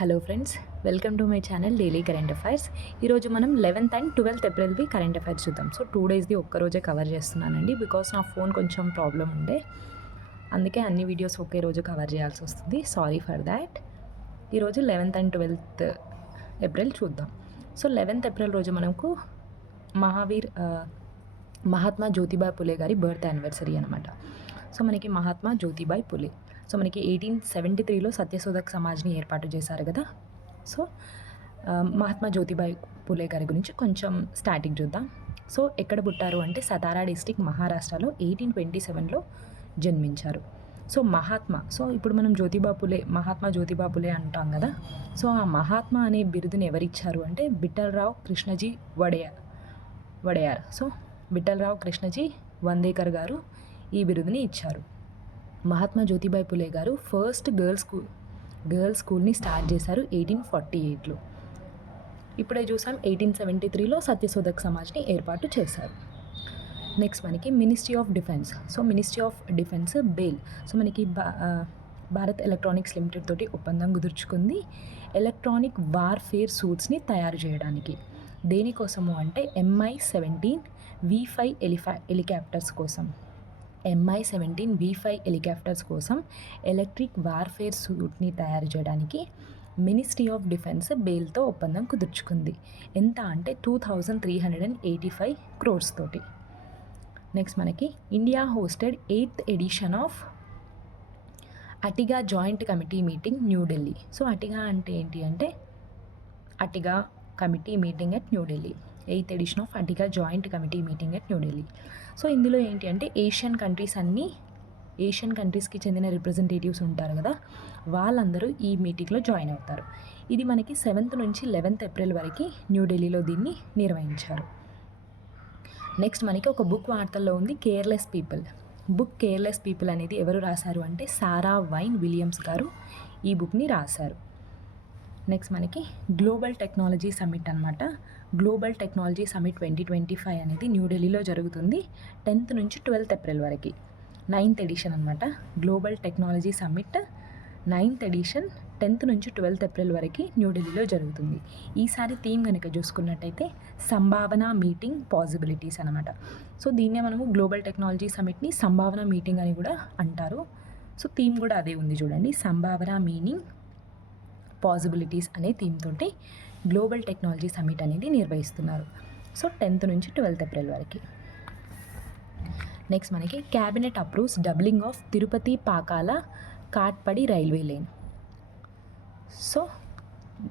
Hello friends, welcome to my channel daily current affairs. ఈరోజు మనం 11th అండ్ 12th ఏప్రిల్వి కరెంట్ అఫైర్స్ చూద్దాం. సో 2 డేస్ది ఒక్కరోజే కవర్ చేస్తున్నానండి, బికాస్ నా ఫోన్ కొంచెం ప్రాబ్లం ఉండే, అందుకే అన్ని వీడియోస్ ఒకే రోజు కవర్ చేయాల్సి వస్తుంది. Sorry for that. ఈరోజు 11th అండ్ 12th ఏప్రిల్ చూద్దాం. సో 11th ఏప్రిల్ రోజు మనకు మహాత్మా జ్యోతిబాయ్ పులే గారి బర్త్ యానివర్సరీ అనమాట. సో మనకి మహాత్మా జ్యోతిబాయ్ పులే, సో మనకి 1873లో సత్యశోధక్ సమాజ్ని ఏర్పాటు చేశారు కదా. సో మహాత్మా జ్యోతిబాయ్ పులే గారి గురించి కొంచెం స్టార్టింగ్ చూద్దాం. సో ఎక్కడ పుట్టారు అంటే సతారా డిస్టిక్, మహారాష్ట్రలో 1827లో జన్మించారు. సో సో ఇప్పుడు మనం మహాత్మా జ్యోతిబా పులే అంటాం కదా. సో ఆ మహాత్మా అనే బిరుదుని ఎవరిచ్చారు అంటే విఠలరావు కృష్ణజీ వడయార్. సో విఠలరావు కృష్ణజీ వందేకర్ గారు ఈ బిరుదుని ఇచ్చారు. మహాత్మా జ్యోతిబాయ్ పులే గారు ఫస్ట్ గర్ల్స్ స్కూల్ని స్టార్ట్ చేశారు 1848లో. ఇప్పుడే చూసాం 1873లో సత్యశోధక్ సమాజ్ని ఏర్పాటు చేశారు. నెక్స్ట్ మనకి ministry of defence. So ministry of defence bale. So మనకి భారత్ ఎలక్ట్రానిక్స్ లిమిటెడ్ తోటి ఒప్పందం కుదుర్చుకుంది ఎలక్ట్రానిక్ వార్ఫేర్ సూట్స్ని తయారు చేయడానికి. దేనికోసము అంటే MI-17 V5 హెలికాప్టర్స్ కోసం. MI-17 V5 హెలికాప్టర్స్ కోసం ఎలక్ట్రిక్ వార్ఫేర్ సూట్ని తయారు చేయడానికి మినిస్ట్రీ ఆఫ్ డిఫెన్స్ బేల్తో ఒప్పందం కుదుర్చుకుంది. ఎంత అంటే 2385 crores తోటి. నెక్స్ట్ మనకి India hosted 8th edition of ATIGA joint committee meeting New Delhi. So ATIGA అంటే ఏంటి అంటే ATIGA committee meeting at New Delhi, 8th edition of ATIGA joint committee meeting at New Delhi. So ఇందులో ఏంటి అంటే ఏషియన్ కంట్రీస్కి చెందిన రిప్రజెంటేటివ్స్ ఉంటారు కదా, వాళ్ళందరూ ఈ మీటింగ్లో జాయిన్ అవుతారు. ఇది మనకి 7th నుంచి 11th ఏప్రిల్ వరకు న్యూఢిల్లీలో దీన్ని నిర్వహించారు. నెక్స్ట్ మనకి ఒక బుక్ వార్తల్లో ఉంది, కేర్లెస్ పీపుల్ అనేది ఎవరు రాశారు అంటే సారా వైన్ విలియమ్స్ గారు ఈ బుక్ని రాశారు. నెక్స్ట్ మనకి గ్లోబల్ టెక్నాలజీ సమ్మిట్ అనమాట. గ్లోబల్ టెక్నాలజీ సమ్మిట్ 2025 అనేది న్యూఢిల్లీలో జరుగుతుంది 10th నుంచి 12th ఏప్రిల్ వరకు. 9th ఎడిషన్ అనమాట. Global technology summit 9th edition 10th నుంచి 12th ఏప్రిల్ వరకు న్యూఢిల్లీలో జరుగుతుంది. ఈసారి థీమ్ కనుక చూసుకున్నట్టయితే సంభావన మీటింగ్ పాసిబిలిటీస్ అనమాట. సో దీన్నే మనము గ్లోబల్ టెక్నాలజీ సమ్మిట్ని సంభావన మీటింగ్ అని కూడా అంటారు. సో థీమ్ కూడా అదే ఉంది చూడండి, సంభావన మీనింగ్ పాసిబిలిటీస్ అనే థీమ్ తోటి గ్లోబల్ టెక్నాలజీ సమ్మిట్ అనేది నిర్వహిస్తున్నారు. సో 10th నుంచి 12th ఏప్రిల్ వరకు. నెక్స్ట్ మనకి cabinet approves doubling of Tirupati Pakala Katpadi railway line. So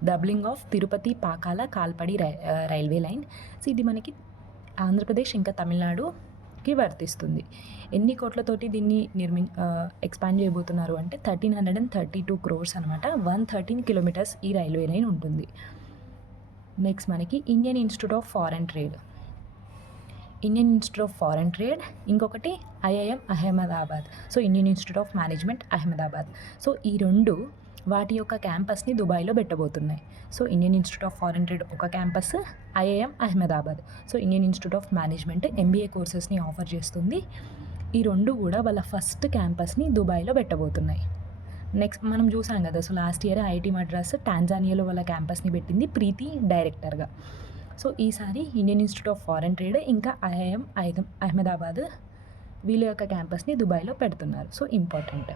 doubling of Tirupati Pakala Katpadi railway line. So ఇది మనకి ఆంధ్రప్రదేశ్ ఇంకా తమిళనాడుకి వర్తిస్తుంది. ఎన్ని కోట్లతోటి దీన్ని ఎక్స్పాండ్ చేయబోతున్నారు అంటే 1332 crores అనమాట. 113 kilometers ఈ రైల్వే లైన్ ఉంటుంది. నెక్స్ట్ మనకి Indian institute of foreign Trade, ఇంకొకటి IIM Ahmedabad. So Indian institute of Management Ahmedabad. So ఈ రెండు వాటి యొక్క క్యాంపస్ని దుబాయ్లో పెట్టబోతున్నాయి. So Indian institute of foreign Trade ఒక campus, IIM Ahmedabad. So Indian institute of Management MBA కోర్సెస్ని ఆఫర్ చేస్తుంది. ఈ రెండు కూడా వాళ్ళ ఫస్ట్ క్యాంపస్ని దుబాయ్లో పెట్టబోతున్నాయి. నెక్స్ట్ మనం చూసాం కదా, so last year IIT Madras టాంజానియాలో వాళ్ళ క్యాంపస్ని పెట్టింది ప్రీతి డైరెక్టర్గా. సో ఈసారి Indian institute of foreign trade ఇంకా IIM అహ్మదాబాద్ వీళ్ళ యొక్క క్యాంపస్ని దుబాయ్లో పెడుతున్నారు. So important.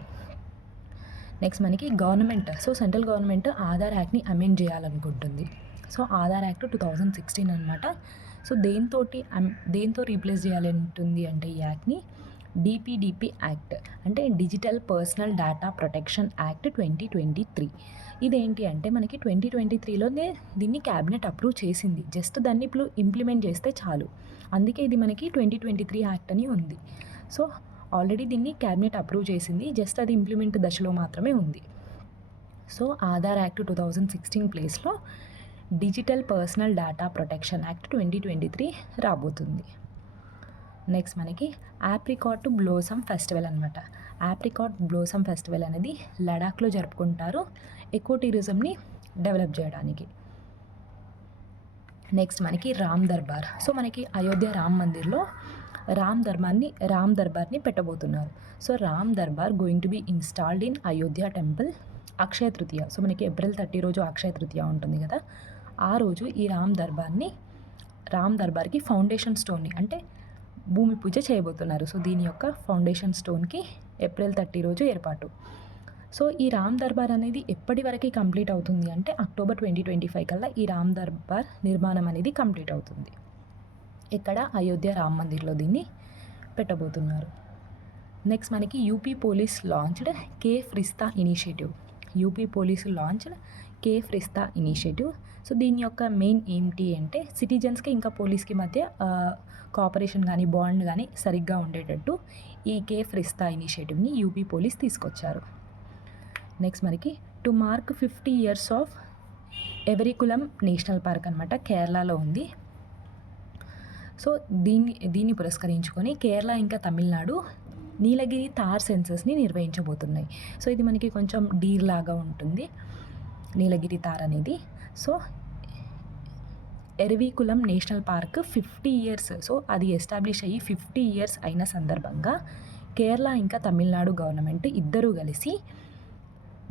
నెక్స్ట్ మనకి సెంట్రల్ గవర్నమెంట్ ఆధార్ యాక్ట్ని అమెండ్ చేయాలనుకుంటుంది. సో ఆధార్ యాక్ట్ 2016 అనమాట. సో దేంతో రీప్లేస్ చేయాలంటుంది అంటే ఈ యాక్ట్ని DPDP యాక్ట్ అంటే digital personal data protection act 2023. ఇదేంటి అంటే మనకి 2023లోనే దీన్ని క్యాబినెట్ అప్రూవ్ చేసింది. జస్ట్ దాన్ని ఇప్పుడు ఇంప్లిమెంట్ చేస్తే చాలు. అందుకే ఇది మనకి 2023 యాక్ట్ అని ఉంది. సో ఆల్రెడీ దీన్ని క్యాబినెట్ అప్రూవ్ చేసింది, జస్ట్ అది ఇంప్లిమెంట్ దశలో మాత్రమే ఉంది. సో ఆధార్ యాక్ట్ 2016 ప్లేస్లో digital personal data protection act 2023 రాబోతుంది. నెక్స్ట్ మనకి ఆప్రికాట్ బ్లోసమ్ ఫెస్టివల్ అనమాట. ఆప్రికాట్ బ్లోసమ్ ఫెస్టివల్ అనేది లడాఖ్లో జరుపుకుంటారు ఎకో టూరిజంని డెవలప్ చేయడానికి. నెక్స్ట్ మనకి రామ్ దర్బార్. సో మనకి అయోధ్య రామ్ మందిర్లో రామ్ దర్బార్ని పెట్టబోతున్నారు. So Ram Darbar going to be installed in Ayodhya temple Akshaya Tritiya. So మనకి ఏప్రిల్ 30 రోజు అక్షయ తృతీయ ఉంటుంది కదా, ఆ రోజు ఈ రామ్ దర్బార్కి ఫౌండేషన్ స్టోన్ని అంటే భూమి పూజ చేయబోతున్నారు. సో దీని యొక్క ఫౌండేషన్ స్టోన్కి ఏప్రిల్ 30 రోజు ఏర్పాటు. సో ఈ రామ్ దర్బార్ అనేది ఎప్పటి వరకు కంప్లీట్ అవుతుంది అంటే అక్టోబర్ 2025 కల్లా ఈ రామ్ దర్బార్ నిర్మాణం అనేది కంప్లీట్ అవుతుంది. ఇక్కడ అయోధ్య రామ్ మందిర్లో దీన్ని పెట్టబోతున్నారు. నెక్స్ట్ మనకి UP police launched cafe Rishta initiative. UP police launched cafe Rishta initiative. So దీని యొక్క మెయిన్ ఏంటి అంటే సిటిజన్స్కి ఇంకా పోలీస్కి మధ్య కోఆపరేషన్ కానీ బాండ్ కానీ సరిగ్గా ఉండేటట్టు ఈ కేఫ్ రిస్తా ఇనిషియేటివ్ని యూపీ పోలీస్ తీసుకొచ్చారు. నెక్స్ట్ మనకి to mark 50 years of Eravikulam national park అనమాట, కేరళలో ఉంది. సో దీన్ని పురస్కరించుకొని కేరళ ఇంకా తమిళనాడు నీలగిరి థార్ సెన్సస్ని నిర్వహించబోతున్నాయి. సో ఇది మనకి కొంచెం డీర్ లాగా ఉంటుంది నీలగిరి థార్ అనేది. So Eravikulam national park 50 years, so అది ఎస్టాబ్లిష్ అయ్యి 50 years అయిన సందర్భంగా కేరళ ఇంకా తమిళనాడు గవర్నమెంట్ ఇద్దరూ కలిసి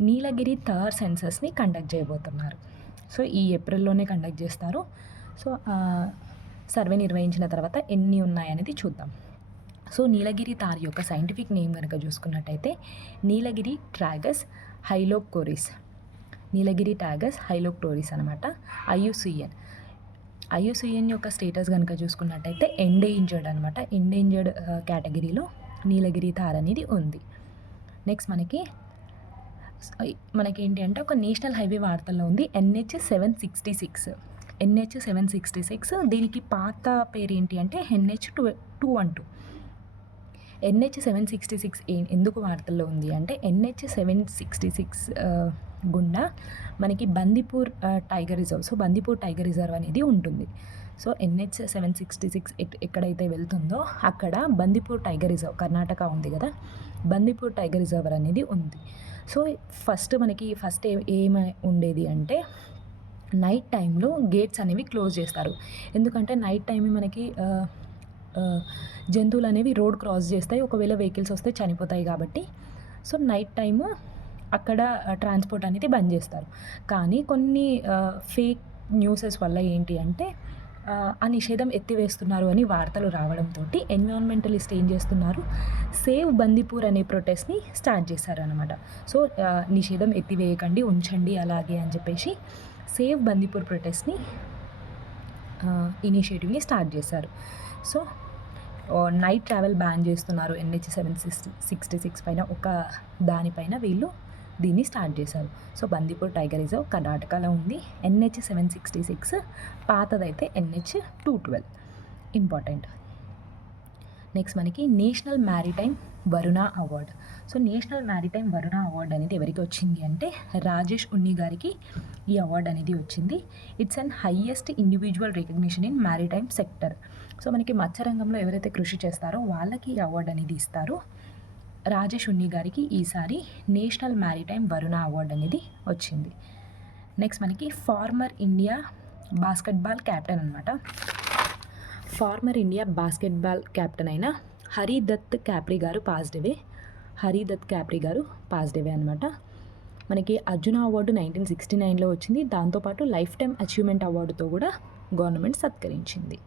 నీలగిరి థార్ సెన్సస్ని కండక్ట్ చేయబోతున్నారు. సో ఈ ఏప్రిల్లోనే కండక్ట్ చేస్తారు. సో సర్వే నిర్వహించిన తర్వాత ఎన్ని ఉన్నాయనేది చూద్దాం. సో నీలగిరి థార్ యొక్క సైంటిఫిక్ నేమ్ కనుక చూసుకున్నట్టయితే నీలగిరి ట్రాగస్ హైలోకోరిస్. నీలగిరి ట్రాగస్ హైలోకోరిస్ అనమాట. ఐయుసిఎన్ యొక్క స్టేటస్ కనుక చూసుకున్నట్టయితే ఎండేంజర్డ్ అనమాట. ఎండేంజర్డ్ కేటగిరీలో నీలగిరి థార్ అనేది ఉంది. నెక్స్ట్ మనకేంటి అంటే ఒక నేషనల్ హైవే వార్తల్లో ఉంది NH 766. దీనికి పాత పేరు ఏంటి అంటే NH 212. NH 766 ఎందుకు వార్తల్లో ఉంది అంటే NH 766 గుండా మనకి Bandipur tiger reserve, so Bandipur tiger reserve అనేది ఉంటుంది. సో NH 766 ఎక్కడైతే వెళ్తుందో అక్కడ బందిపూర్ టైగర్ రిజర్వ్, కర్ణాటక ఉంది కదా, బందిపూర్ టైగర్ రిజర్వ్ అనేది ఉంది. సో ఫస్ట్ ఏమై ఉండేది అంటే నైట్ టైంలో గేట్స్ అనేవి క్లోజ్ చేస్తారు. ఎందుకంటే నైట్ టైం మనకి జంతువులు అనేవి రోడ్ క్రాస్ చేస్తాయి, ఒకవేళ వెహికల్స్ వస్తే చనిపోతాయి కాబట్టి. సో నైట్ టైము అక్కడ ట్రాన్స్పోర్ట్ అనేది బంద్ చేస్తారు. కానీ కొన్ని ఫేక్ న్యూసెస్ వల్ల ఏంటి అంటే ఆ నిషేధం ఎత్తివేస్తున్నారు అని వార్తలు రావడంతో ఎన్విరాన్మెంటలిస్ట్ ఏం చేస్తున్నారు, సేవ్ బందిపూర్ అనే ప్రొటెస్ట్ని స్టార్ట్ చేశారనమాట. సో నిషేధం ఎత్తివేయకండి, ఉంచండి అలాగే అని చెప్పేసి సేవ్ బందిపూర్ ప్రొటెస్ట్ని ఇనిషియేటివ్ని స్టార్ట్ చేశారు. సో నైట్ ట్రావెల్ బ్యాన్ చేస్తున్నారు NH 766 పైన, ఒక దానిపైన వీళ్ళు దీన్ని స్టార్ట్ చేశారు. సో బందిపూర్ టైగర్ రిజర్వ్ కర్ణాటకలో ఉంది. NH 766, పాతదైతే NH 212 important. నెక్స్ట్ మనకి national maritime Varuna award. So national maritime Varuna award అనేది ఎవరికి వచ్చింది అంటే రాజేష్ ఉన్ని గారికి ఈ అవార్డ్ అనేది వచ్చింది. It's and highest individual recognition in maritime sector. So మనకి మత్స్యరంగంలో ఎవరైతే కృషి చేస్తారో వాళ్ళకి ఈ అవార్డ్ అనేది ఇస్తారు. రాజేష్ ఉన్ని గారికి ఈసారి నేషనల్ మ్యారిటైమ్ వరుణ అవార్డ్ అనేది వచ్చింది. నెక్స్ట్ మనకి ఫార్మర్ ఇండియా బాస్కెట్బాల్ క్యాప్టెన్ అనమాట. ఫార్మర్ ఇండియా బాస్కెట్బాల్ క్యాప్టెన్ అయిన హరిదత్ క్యాప్రీ గారు పాస్డ్ అవే అనమాట. మనకి అర్జున అవార్డు 1969లో వచ్చింది. దాంతోపాటు లైఫ్ టైమ్ అచీవ్మెంట్ అవార్డుతో కూడా గవర్నమెంట్ సత్కరించింది.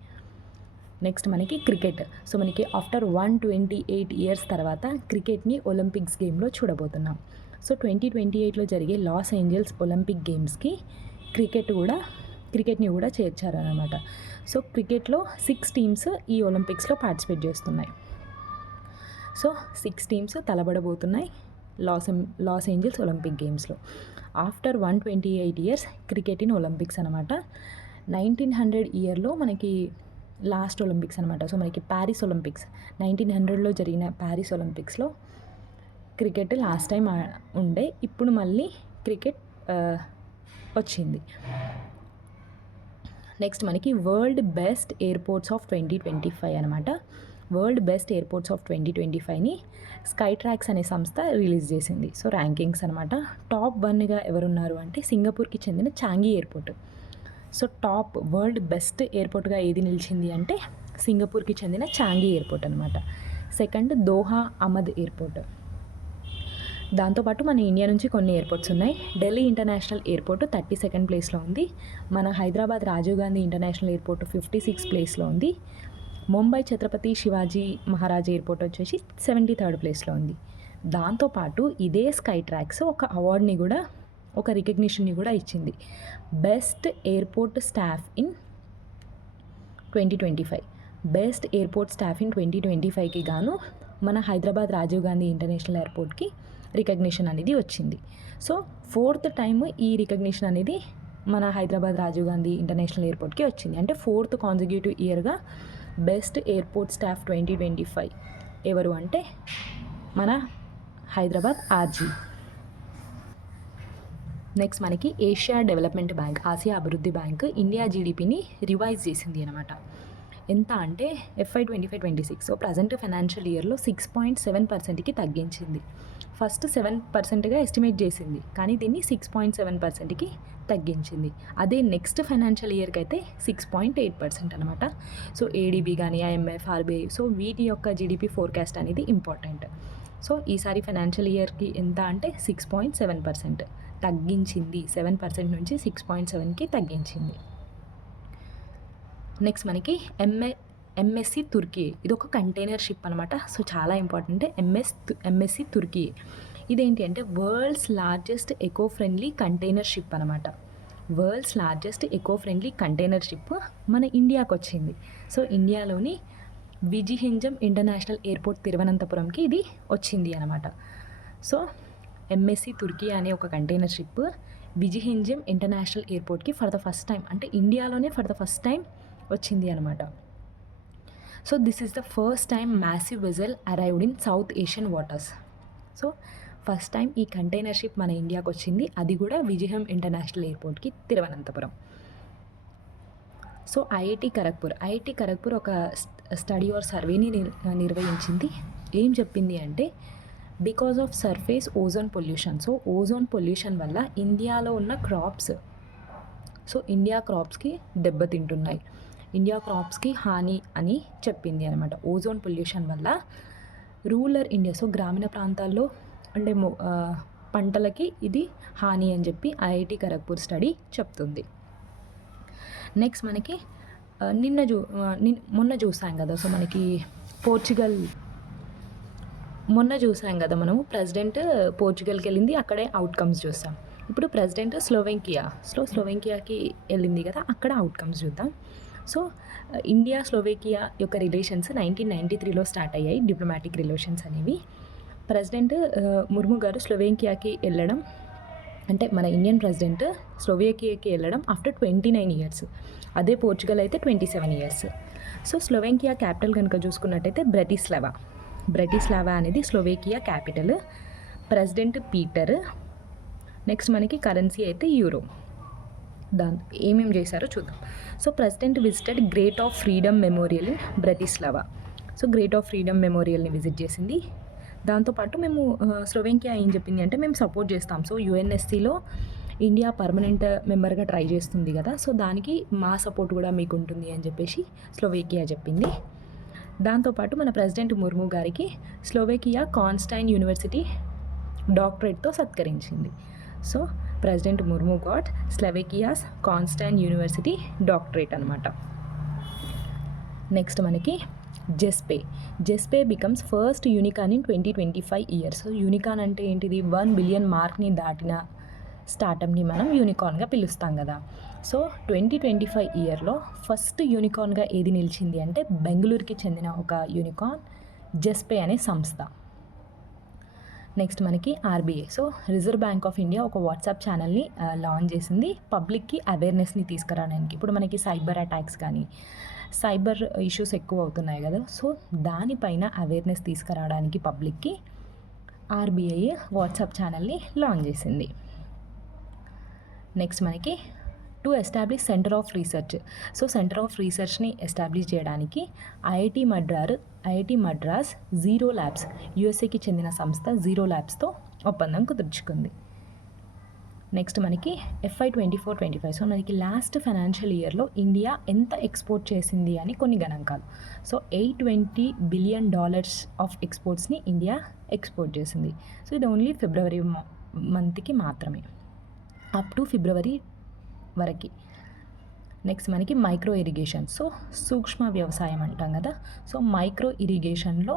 నెక్స్ట్ మనకి క్రికెట్. సో మనకి ఆఫ్టర్ 128 years తర్వాత క్రికెట్ని ఒలింపిక్స్ గేమ్లో చూడబోతున్నాం. సో 2028లో జరిగే లాస్ ఏంజల్స్ ఒలింపిక్ గేమ్స్కి క్రికెట్ని కూడా చేర్చారనమాట. సో క్రికెట్లో 6 teams ఈ ఒలింపిక్స్లో పార్టిసిపేట్ చేస్తున్నాయి. సో 6 teams తలబడబోతున్నాయి లాస్ ఏంజల్స్ ఒలింపిక్ గేమ్స్లో. After 128 years cricket in Olympics అనమాట. 1900 yearలో మనకి లాస్ట్ ఒలింపిక్స్ అనమాట. సో మనకి ప్యారిస్ ఒలింపిక్స్ 1900లో జరిగిన ప్యారిస్ ఒలింపిక్స్లో క్రికెట్ లాస్ట్ టైం ఉండే, ఇప్పుడు మళ్ళీ క్రికెట్ వచ్చింది. నెక్స్ట్ మనకి వరల్డ్ బెస్ట్ ఎయిర్పోర్ట్స్ ఆఫ్ 2025 అనమాట. వరల్డ్ బెస్ట్ ఎయిర్పోర్ట్స్ ఆఫ్ 2025ని స్కై ట్రాక్స్ అనే సంస్థ రిలీజ్ చేసింది. సో ర్యాంకింగ్స్ అనమాట. టాప్ 1గా ఎవరున్నారు అంటే సింగపూర్కి చెందిన Changi airport. So top world best ఎయిర్పోర్ట్గా ఏది నిలిచింది అంటే సింగపూర్కి చెందిన చాంగి ఎయిర్పోర్ట్ అనమాట. Second Doha Hamad airport. దాంతోపాటు మన ఇండియా నుంచి కొన్ని ఎయిర్పోర్ట్స్ ఉన్నాయి. ఢిల్లీ ఇంటర్నేషనల్ ఎయిర్పోర్ట్ 32nd ప్లేస్లో ఉంది. మన హైదరాబాద్ రాజీవ్ గాంధీ ఇంటర్నేషనల్ ఎయిర్పోర్ట్ 56 ప్లేస్లో ఉంది. ముంబై ఛత్రపతి శివాజీ మహారాజ్ ఎయిర్పోర్ట్ వచ్చేసి 73rd ప్లేస్లో ఉంది. దాంతోపాటు ఇదే స్కై ట్రాక్స్ ఒక అవార్డ్ని కూడా, ఒక రికగ్నిషన్ని కూడా ఇచ్చింది. Best airport staff in 2025. Best airport staff in 2025కి గాను మన హైదరాబాద్ రాజీవ్ గాంధీ ఇంటర్నేషనల్ ఎయిర్పోర్ట్కి రికగ్నిషన్ అనేది వచ్చింది. సో 4th టైం ఈ రికగ్నిషన్ అనేది మన హైదరాబాద్ రాజీవ్ గాంధీ ఇంటర్నేషనల్ ఎయిర్పోర్ట్కి వచ్చింది. అంటే 4th కాన్సిక్యూటివ్ ఇయర్గా బెస్ట్ ఎయిర్పోర్ట్ స్టాఫ్ 2025 ఎవరు అంటే మన హైదరాబాద్ ఆర్జీ. నెక్స్ట్ మనకి ఏషియా డెవలప్మెంట్ బ్యాంక్, ఆసియా అభివృద్ధి బ్యాంక్ ఇండియా జీడిపిని రివైజ్ చేసింది అనమాట. ఎంత అంటే FY 2025-26, సో ప్రజెంట్ ఫైనాన్షియల్ ఇయర్లో 6.7%కి తగ్గించింది. ఫస్ట్ 7%గా ఎస్టిమేట్ చేసింది, కానీ దీన్ని 6.7%కి తగ్గించింది. అదే నెక్స్ట్ ఫైనాన్షియల్ ఇయర్కి అయితే 6.8% అనమాట. సో ADB కానీ IMF, RBI, సో వీటి యొక్క జీడిపి ఫోర్కాస్ట్ అనేది ఇంపార్టెంట్. సో ఈసారి ఫైనాన్షియల్ ఇయర్కి ఎంత అంటే 6.7% తగ్గించింది. 7% నుంచి 6.7కి తగ్గించింది. నెక్స్ట్ మనకి MSC తుర్కీ, ఇది ఒక కంటైనర్ షిప్ అనమాట. సో చాలా ఇంపార్టెంట్. MSC తుర్కీ ఇదేంటి అంటే world's largest eco friendly container ship అనమాట. World's largest eco friendly container ship మన ఇండియాకి వచ్చింది. సో ఇండియాలోని విజిహింజం ఇంటర్నేషనల్ ఎయిర్పోర్ట్ తిరువనంతపురంకి ఇది వచ్చింది అనమాట. సో MSC తుర్కీ అనే ఒక కంటైనర్ షిప్ విజిహింజం ఇంటర్నేషనల్ ఎయిర్పోర్ట్కి ఫర్ ద ఫస్ట్ టైం, అంటే ఇండియాలోనే ఫర్ ద ఫస్ట్ టైం వచ్చింది అనమాట. So this is the first time massive vessel arrived in south Asian waters. So first time ఈ కంటైనర్ షిప్ మన ఇండియాకి వచ్చింది, అది కూడా విజిహం ఇంటర్నేషనల్ ఎయిర్పోర్ట్కి తిరువనంతపురం. సో ఐఐటి ఖరగ్పూర్ ఒక స్టడీ ఆర్ సర్వేని నిర్వహించింది. ఏం చెప్పింది అంటే because of surface ozone pollution, so ozone pollution వల్ల ఇండియాలో ఉన్న క్రాప్స్, సో ఇండియా క్రాప్స్కి దెబ్బతింటున్నాయి, ఇండియా క్రాప్స్కి హాని అని చెప్పింది అనమాట. ఓజోన్ పొల్యూషన్ వల్ల రూరల్ ఇండియా, సో గ్రామీణ ప్రాంతాల్లో అంటే పంటలకి ఇది హాని అని చెప్పి ఐఐటి ఖరగ్పూర్ స్టడీ చెప్తుంది. నెక్స్ట్ మనకి మొన్న చూసాం కదా, సో మనకి మొన్న చూసాం కదా మనము, ప్రెసిడెంట్ పోర్చుగల్కి వెళ్ళింది, అక్కడే అవుట్కమ్స్ చూసాం. ఇప్పుడు ప్రెసిడెంట్ స్లోవేకియాకి వెళ్ళింది కదా, అక్కడ అవుట్కమ్స్ చూద్దాం. సో ఇండియా స్లోవేకియా యొక్క రిలేషన్స్ 1993లో స్టార్ట్ అయ్యాయి, డిప్లొమాటిక్ రిలేషన్స్ అనేవి. ప్రెసిడెంట్ ముర్ము గారు స్లోవేకియాకి వెళ్ళడం, అంటే మన ఇండియన్ ప్రెసిడెంట్ స్లోవేకియాకి వెళ్ళడం ఆఫ్టర్ 29 years. అదే పోర్చుగల్ అయితే 27 years. సో స్లోవేకియా క్యాపిటల్ కనుక చూసుకున్నట్టయితే బ్రటిస్లావా అనేది Slovakia capital. President Peter. Next మనకి కరెన్సీ అయితే యూరో. దాని ఏమేమి చేశారో చూద్దాం. So president visited great of freedom memorial in Bratislava. So great of freedom మెమోరియల్ని విజిట్ చేసింది. దాంతోపాటు మేము స్లోవేకియా ఏం చెప్పింది అంటే మేము సపోర్ట్ చేస్తాం, సో UNSCలో ఇండియా పర్మనెంట్ మెంబర్గా ట్రై చేస్తుంది కదా, సో దానికి మా సపోర్ట్ కూడా మీకు ఉంటుంది అని చెప్పేసి స్లోవేకియా చెప్పింది. దాంతోపాటు మన ప్రెసిడెంట్ ముర్ము గారికి స్లోవేకియా కాన్స్టైన్ యూనివర్సిటీ డాక్టరేట్తో సత్కరించింది. So president Murmu got Slovakia's Constantine university doctorate అనమాట. నెక్స్ట్ మనకి జెస్పే becomes first unicorn in 2025 years. So unicorn అంటే ఏంటిది? 1 billion మార్క్ని దాటిన స్టార్టప్ని మనం యూనికాన్గా పిలుస్తాం కదా. సో 2025 ఇయర్లో ఫస్ట్ యూనికాన్గా ఏది నిలిచింది అంటే బెంగళూరుకి చెందిన ఒక యూనికాన్ జెస్పే అనే సంస్థ. నెక్స్ట్ మనకి RBI, so reserve bank of India ఒక వాట్సాప్ ఛానల్ని లాంచ్ చేసింది పబ్లిక్కి అవేర్నెస్ని తీసుకురావడానికి. ఇప్పుడు మనకి సైబర్ అటాక్స్ కానీ సైబర్ ఇష్యూస్ ఎక్కువ అవుతున్నాయి కదా, సో దానిపైన అవేర్నెస్ తీసుకురావడానికి పబ్లిక్కి RBI వాట్సాప్ ఛానల్ని లాంచ్ చేసింది. నెక్స్ట్ మనకి to establish centre of research, so centre of రీసెర్చ్ని ఎస్టాబ్లిష్ చేయడానికి ఐఐటి మద్రాస్ జీరో ల్యాబ్స్, USAకి చెందిన సంస్థ జీరో ల్యాబ్స్తో ఒప్పందం కుదుర్చుకుంది. నెక్స్ట్ మనకి FY 24-25. సో మనకి లాస్ట్ ఫైనాన్షియల్ ఇయర్లో ఇండియా ఎంత ఎక్స్పోర్ట్ చేసింది అని కొన్ని గణాంకాలు. సో $820 బిలియన్ ఆఫ్ ఎక్స్పోర్ట్స్ని ఇండియా ఎక్స్పోర్ట్ చేసింది. సో ఇది ఓన్లీ ఫిబ్రవరి మంత్కి మాత్రమే, అప్ టు ఫిబ్రవరి వరకు. నెక్స్ట్ మనకి మైక్రో ఇరిగేషన్, సో సూక్ష్మ వ్యవసాయం అంటాం కదా. సో మైక్రో ఇరిగేషన్లో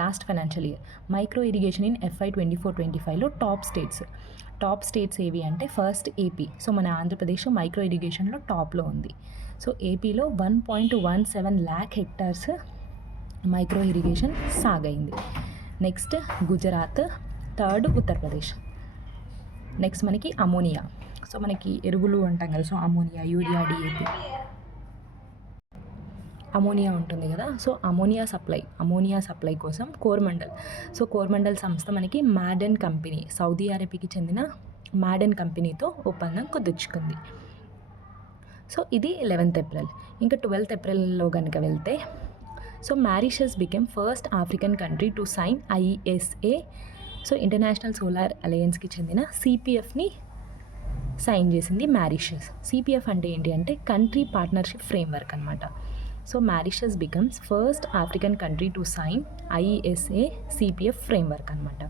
last financial year micro irrigation in FY 24-25లో టాప్ స్టేట్స్ ఏవి అంటే ఫస్ట్ ఏపీ. సో మన ఆంధ్రప్రదేశ్ మైక్రో ఇరిగేషన్లో టాప్లో ఉంది. సో ఏపీలో 1.17 lakh హెక్టార్స్ మైక్రో ఇరిగేషన్ సాగైంది. Next Gujarat, third Uttar Pradesh. Next మనకి అమోనియా, సో మనకి ఎరువులు అంటాం కదా. So ammonia, urea, DAP, ammonia ఉంటుంది కదా. సో అమోనియా సప్లై కోసం కోరమండల్ సంస్థ మనకి మ్యాడెన్ కంపెనీ, సౌదీ అరేబియాకి చెందిన మ్యాడెన్ కంపెనీతో ఒప్పందం కుదుర్చుకుంది. సో ఇది 11th ఏప్రిల్. ఇంకా 12th ఏప్రిల్లో కనుక వెళ్తే, so Mauritius became first African country to sign ISA. So international solar అలయన్స్కి చెందిన CPFని సైన్ చేసింది మారిషస్. CPF అంటే ఏంటి అంటే కంట్రీ పార్ట్నర్షిప్ ఫ్రేమ్వర్క్ అనమాట. So Mauritius becomes first African country to sign ISA CPF framework అనమాట.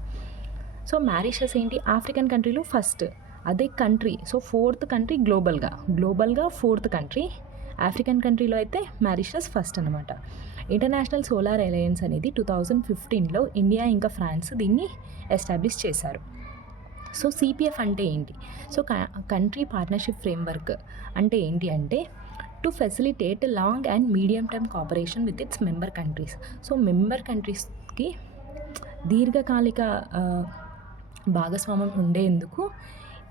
సో మారిషస్ ఏంటి, ఆఫ్రికన్ కంట్రీలో ఫస్ట్, అదే కంట్రీ. సో 4th కంట్రీ గ్లోబల్గా 4th కంట్రీ. ఆఫ్రికన్ కంట్రీలో అయితే మారిషస్ ఫస్ట్ అనమాట. ఇంటర్నేషనల్ సోలార్ అలయన్స్ అనేది 2015లో ఇండియా ఇంకా ఫ్రాన్స్ దీన్ని ఎస్టాబ్లిష్ చేశారు. సో CPF అంటే ఏంటి, సో కంట్రీ పార్ట్నర్షిప్ ఫ్రేమ్వర్క్ అంటే ఏంటి అంటే to facilitate long and medium term cooperation with its member countries. So member కంట్రీస్కి దీర్ఘకాలిక భాగస్వామ్యం ఉండేందుకు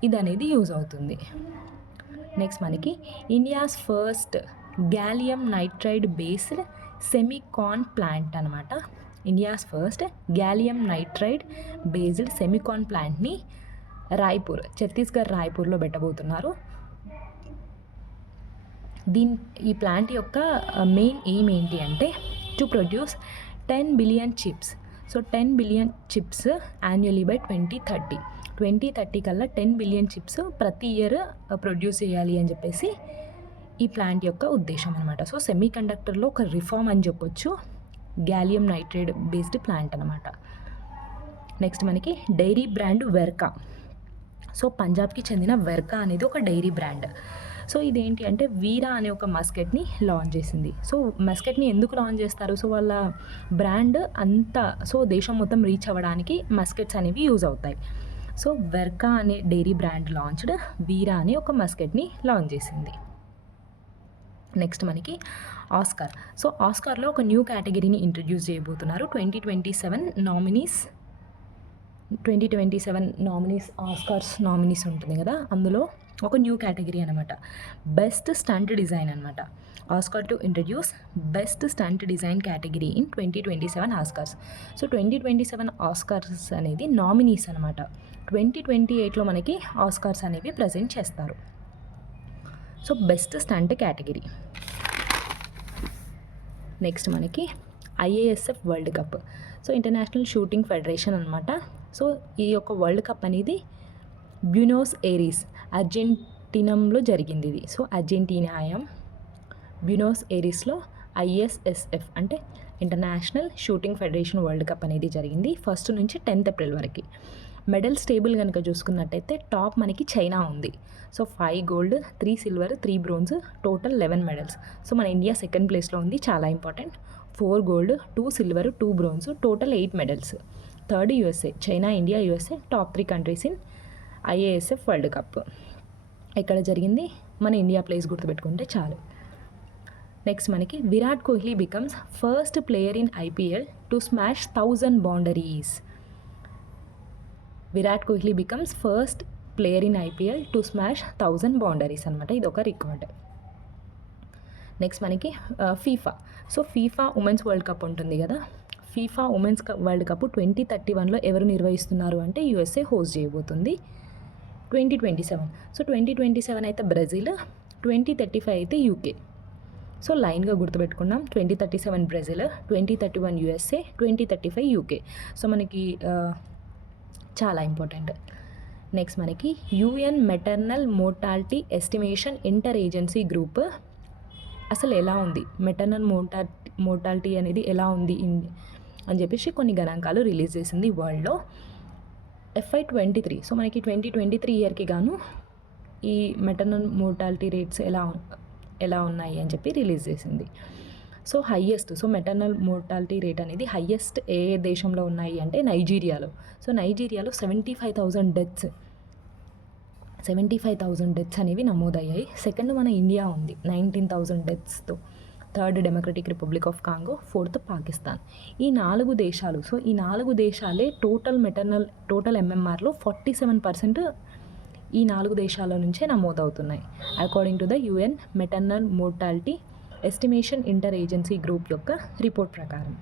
ఇది అనేది యూజ్ అవుతుంది. నెక్స్ట్ మనకి India's first gallium nitride based semicon plant అనమాట. India's first gallium nitride based semicon ప్లాంట్ని ఛత్తీస్గఢ్ రాయ్పూర్లో పెట్టబోతున్నారు. ఈ ప్లాంట్ యొక్క మెయిన్ ఎయిమ్ ఏంటి అంటే to produce 10 billion chips. So 10 billion chips annually by 2030 కల్లా 10 బిలియన్ చిప్స్ ప్రతి ఇయర్ ప్రొడ్యూస్ చేయాలి అని చెప్పేసి ఈ ప్లాంట్ యొక్క ఉద్దేశం అనమాట. సో సెమీ కండక్టర్లో ఒక రిఫార్మ్ అని చెప్పొచ్చు గ్యాలియం నైట్రైడ్ బేస్డ్ ప్లాంట్ అనమాట. నెక్స్ట్ మనకి డైరీ బ్రాండ్ వెర్కా. సో పంజాబ్కి చెందిన వెర్కా అనేది ఒక డైరీ బ్రాండ్. సో ఇదేంటి అంటే వీరా అనే ఒక మస్కెట్ని లాంచ్ చేసింది. సో మస్కెట్ని ఎందుకు లాంచ్ చేస్తారు, సో వాళ్ళ బ్రాండ్ అంతా సో దేశం మొత్తం రీచ్ అవ్వడానికి మస్కెట్స్ అనేవి యూజ్ అవుతాయి. సో వెర్కా అనే డైరీ బ్రాండ్ లాంచ్డ్ వీరా అనే ఒక మస్కెట్ని లాంచ్ చేసింది. నెక్స్ట్ మనకి ఆస్కార్. సో ఆస్కార్లో ఒక న్యూ కేటగిరీని ఇంట్రడ్యూస్ చేయబోతున్నారు. 2027 నామినీస్ ఆస్కార్స్ నామినీస్ ఉంటుంది కదా, అందులో ఒక న్యూ కేటగిరీ అనమాట, బెస్ట్ స్టంట్ డిజైన్ అనమాట. Oscar to introduce best stunt design category in 2027 Oscars. So 2027 Oscars అనేది నామినీస్ అనమాట. 2028లో మనకి ఆస్కార్స్ అనేవి ప్రజెంట్ చేస్తారు. So best stunt category. Next మనకి IASF world cup. So international shooting federation అనమాట. సో ఈ యొక్క వరల్డ్ కప్ అనేది బ్యూనోస్ ఎయిరీస్ అర్జెంటీనాలో జరిగింది ఇది. సో బ్యూనోస్ ఎయిరీస్లో ISSF అంటే international shooting federation world cup అనేది జరిగింది 1st నుంచి 10th ఏప్రిల్ వరకు. మెడల్స్ టేబుల్ కనుక చూసుకున్నట్టయితే టాప్ మనకి చైనా ఉంది. So 5 gold, 3 silver, 3 bronze, total 11 medals. So మన ఇండియా 2nd ప్లేస్లో ఉంది, చాలా important. 4 gold, 2 silver, 2 bronze, total 8 medals. Third USA, China, India, USA top 3 countries in IASF world cup. ఎక్కడ జరిగింది, మన ఇండియా ప్లేస్ గుర్తుపెట్టుకుంటే చాలు. నెక్స్ట్ మనకి Virat Kohli becomes first player in IPL to smash 1000 boundaries. Virat Kohli becomes first player in IPL to smash 1000 boundaries అనమాట. ఇది ఒక record. Next మనకి FIFA. So FIFA women's world cup ఉంటుంది కదా, ఫీఫా ఉమెన్స్ వరల్డ్ కప్ 2031లో ఎవరు నిర్వహిస్తున్నారు అంటే USA హోస్ట్ చేయబోతుంది 2027. సో 2027 అయితే బ్రెజిల్, 2035 అయితే UK. సో లైన్గా గుర్తుపెట్టుకున్నాం, 2037 బ్రెజిల్, 2031 USA, 2035 UK. సో మనకి చాలా ఇంపార్టెంట్. నెక్స్ట్ మనకి UN maternal mortality estimation inter agency group అసలు ఎలా ఉంది, మెటర్నల్ మోర్టాలిటీ అనేది ఎలా ఉంది అని చెప్పేసి కొన్ని గణాంకాలు రిలీజ్ చేసింది వరల్డ్లో. FY23, సో మనకి 2023 ఇయర్కి గాను ఈ మెటర్నల్ మోర్టాలిటీ రేట్స్ ఎలా ఉన్నాయి అని చెప్పి రిలీజ్ చేసింది. So highest, so maternal mortality rate అనేది హయ్యెస్ట్ ఏ దేశంలో ఉన్నాయి అంటే నైజీరియాలో. సో నైజీరియాలో 75,000 డెత్స్ అనేవి నమోదయ్యాయి. సెకండ్ మన ఇండియా ఉంది 19,000 డెత్స్తో. Third democratic republic of Congo, fourth Pakistan. ఈ 4 దేశాలు, సో ఈ 4 దేశాలే టోటల్ MMRలో 47% ఈ 4 దేశాల నుంచే నమోదవుతున్నాయి according to the UN maternal mortality estimation inter agency group యొక్క రిపోర్ట్ ప్రకారం.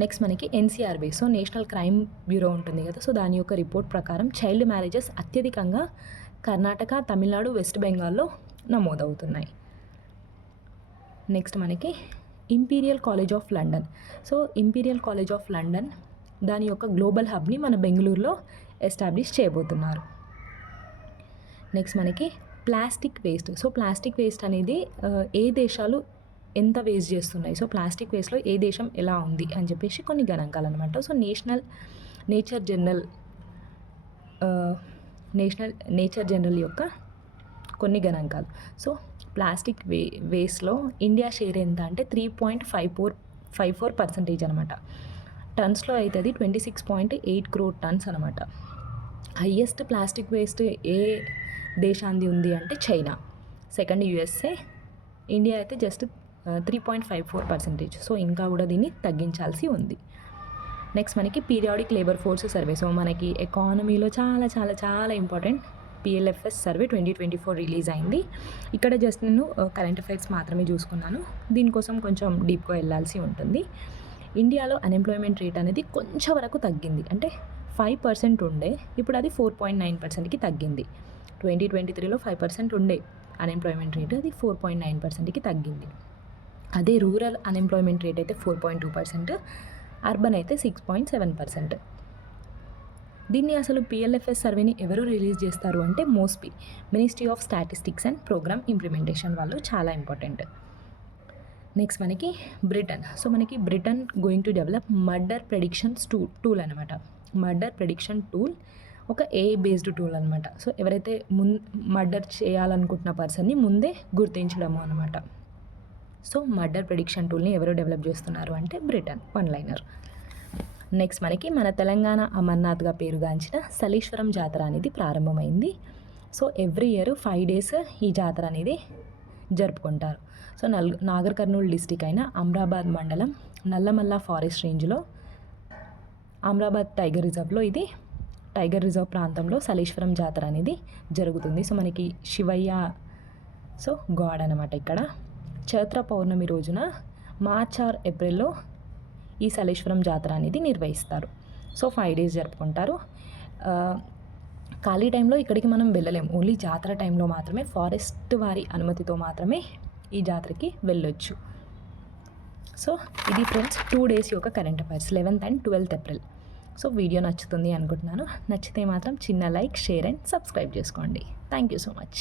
నెక్స్ట్ మనకి NCRB, so national crime bureau ఉంటుంది కదా, సో దాని యొక్క రిపోర్ట్ ప్రకారం చైల్డ్ మ్యారేజెస్ అత్యధికంగా కర్ణాటక, తమిళనాడు, వెస్ట్ బెంగాల్లో నమోదవుతున్నాయి. నెక్స్ట్ మనకి imperial college of London, so imperial college of London దాని యొక్క గ్లోబల్ హబ్ని మన బెంగళూరులో ఎస్టాబ్లిష్ చేయబోతున్నారు. నెక్స్ట్ మనకి plastic waste, so plastic waste అనేది ఏ దేశాలు ఎంత వేస్ట్ చేస్తున్నాయి, సో ప్లాస్టిక్ వేస్ట్లో ఏ దేశం ఎలా ఉంది అని చెప్పేసి కొన్ని గణాంకాలు అనమాట. సో నేచర్ జనరల్ యొక్క కొన్ని గణాంకాలు. సో ప్లాస్టిక్ వేస్ట్లో ఇండియా షేర్ ఎంత అంటే 3.54% అనమాట. టన్స్లో అయితే అది 26.8 crore tons అనమాట. హయ్యెస్ట్ ప్లాస్టిక్ వేస్ట్ ఏ దేశాంది ఉంది అంటే చైనా, సెకండ్ USA, ఇండియా అయితే జస్ట్ 3.54%. సో ఇంకా కూడా దీన్ని తగ్గించాల్సి ఉంది. నెక్స్ట్ మనకి periodic labour force survey, so మనకి ఎకానమీలో చాలా చాలా చాలా ఇంపార్టెంట్ PLFS సర్వే 2024 రిలీజ్ అయింది. ఇక్కడ జస్ట్ నేను కరెంట్ అఫైర్స్ మాత్రమే చూసుకున్నాను, దీనికోసం కొంచెం డీప్గా వెళ్ళాల్సి ఉంటుంది. ఇండియాలో అన్ఎంప్లాయ్మెంట్ రేట్ అనేది కొంచెం వరకు తగ్గింది, అంటే 5% ఉండే, ఇప్పుడు అది 4.9%కి తగ్గింది. 2023లో 5% ఉండే అన్ఎంప్లాయ్మెంట్ రేట్, అది 4.9%కి తగ్గింది. అదే రూరల్ అన్ఎంప్లాయ్మెంట్ రేట్ అయితే 4.2%, అర్బన్ అయితే 6.7%. దీన్ని అసలు PLFS సర్వేని ఎవరు రిలీజ్ చేస్తారు అంటే MoSPI, ministry of statistics and programme implementation వాళ్ళు, చాలా ఇంపార్టెంట్. నెక్స్ట్ మనకి బ్రిటన్, సో మనకి Britain going to develop murder predictions tool అనమాట. మర్డర్ ప్రెడిక్షన్ టూల్ ఒక AI బేస్డ్ టూల్ అనమాట. సో ఎవరైతే మర్డర్ చేయాలనుకుంటున్న పర్సన్ని ముందే గుర్తించడము అనమాట. సో మర్డర్ ప్రెడిక్షన్ టూల్ని ఎవరు డెవలప్ చేస్తున్నారు అంటే బ్రిటన్, వన్ లైనర్. నెక్స్ట్ మనకి మన తెలంగాణ అమర్నాథ్గా పేరుగాంచిన సలీశ్వరం జాతర అనేది ప్రారంభమైంది. సో ఎవ్రీ ఇయర్ 5 days ఈ జాతర అనేది జరుపుకుంటారు. సో నాగర్ కర్నూలు డిస్టిక్ అయిన అమ్రాబాద్ మండలం నల్లమల్ల ఫారెస్ట్ రేంజ్లో అమ్రాబాద్ టైగర్ రిజర్వ్ ప్రాంతంలో సలీశ్వరం జాతర అనేది జరుగుతుంది. సో మనకి శివయ్య, సో గాడ్ అనమాట. ఇక్కడ చైత్ర పౌర్ణమి రోజున మార్చ్ ఆర్ ఏప్రిల్లో ఈ సలీశ్వరం జాతర అనేది నిర్వహిస్తారు. సో 5 days జరుపుకుంటారు. ఖాళీ టైంలో ఇక్కడికి మనం వెళ్ళలేము, ఓన్లీ జాతర టైంలో మాత్రమే ఫారెస్ట్ వారి అనుమతితో మాత్రమే ఈ జాతరకి వెళ్ళొచ్చు. సో ఇది ఫ్రెండ్స్ 2 days యొక్క current affairs, 11th and 12th April. So video నచ్చుతుంది అనుకుంటున్నాను. నచ్చితే మాత్రం చిన్న లైక్, షేర్ అండ్ సబ్స్క్రైబ్ చేసుకోండి. Thank you so much.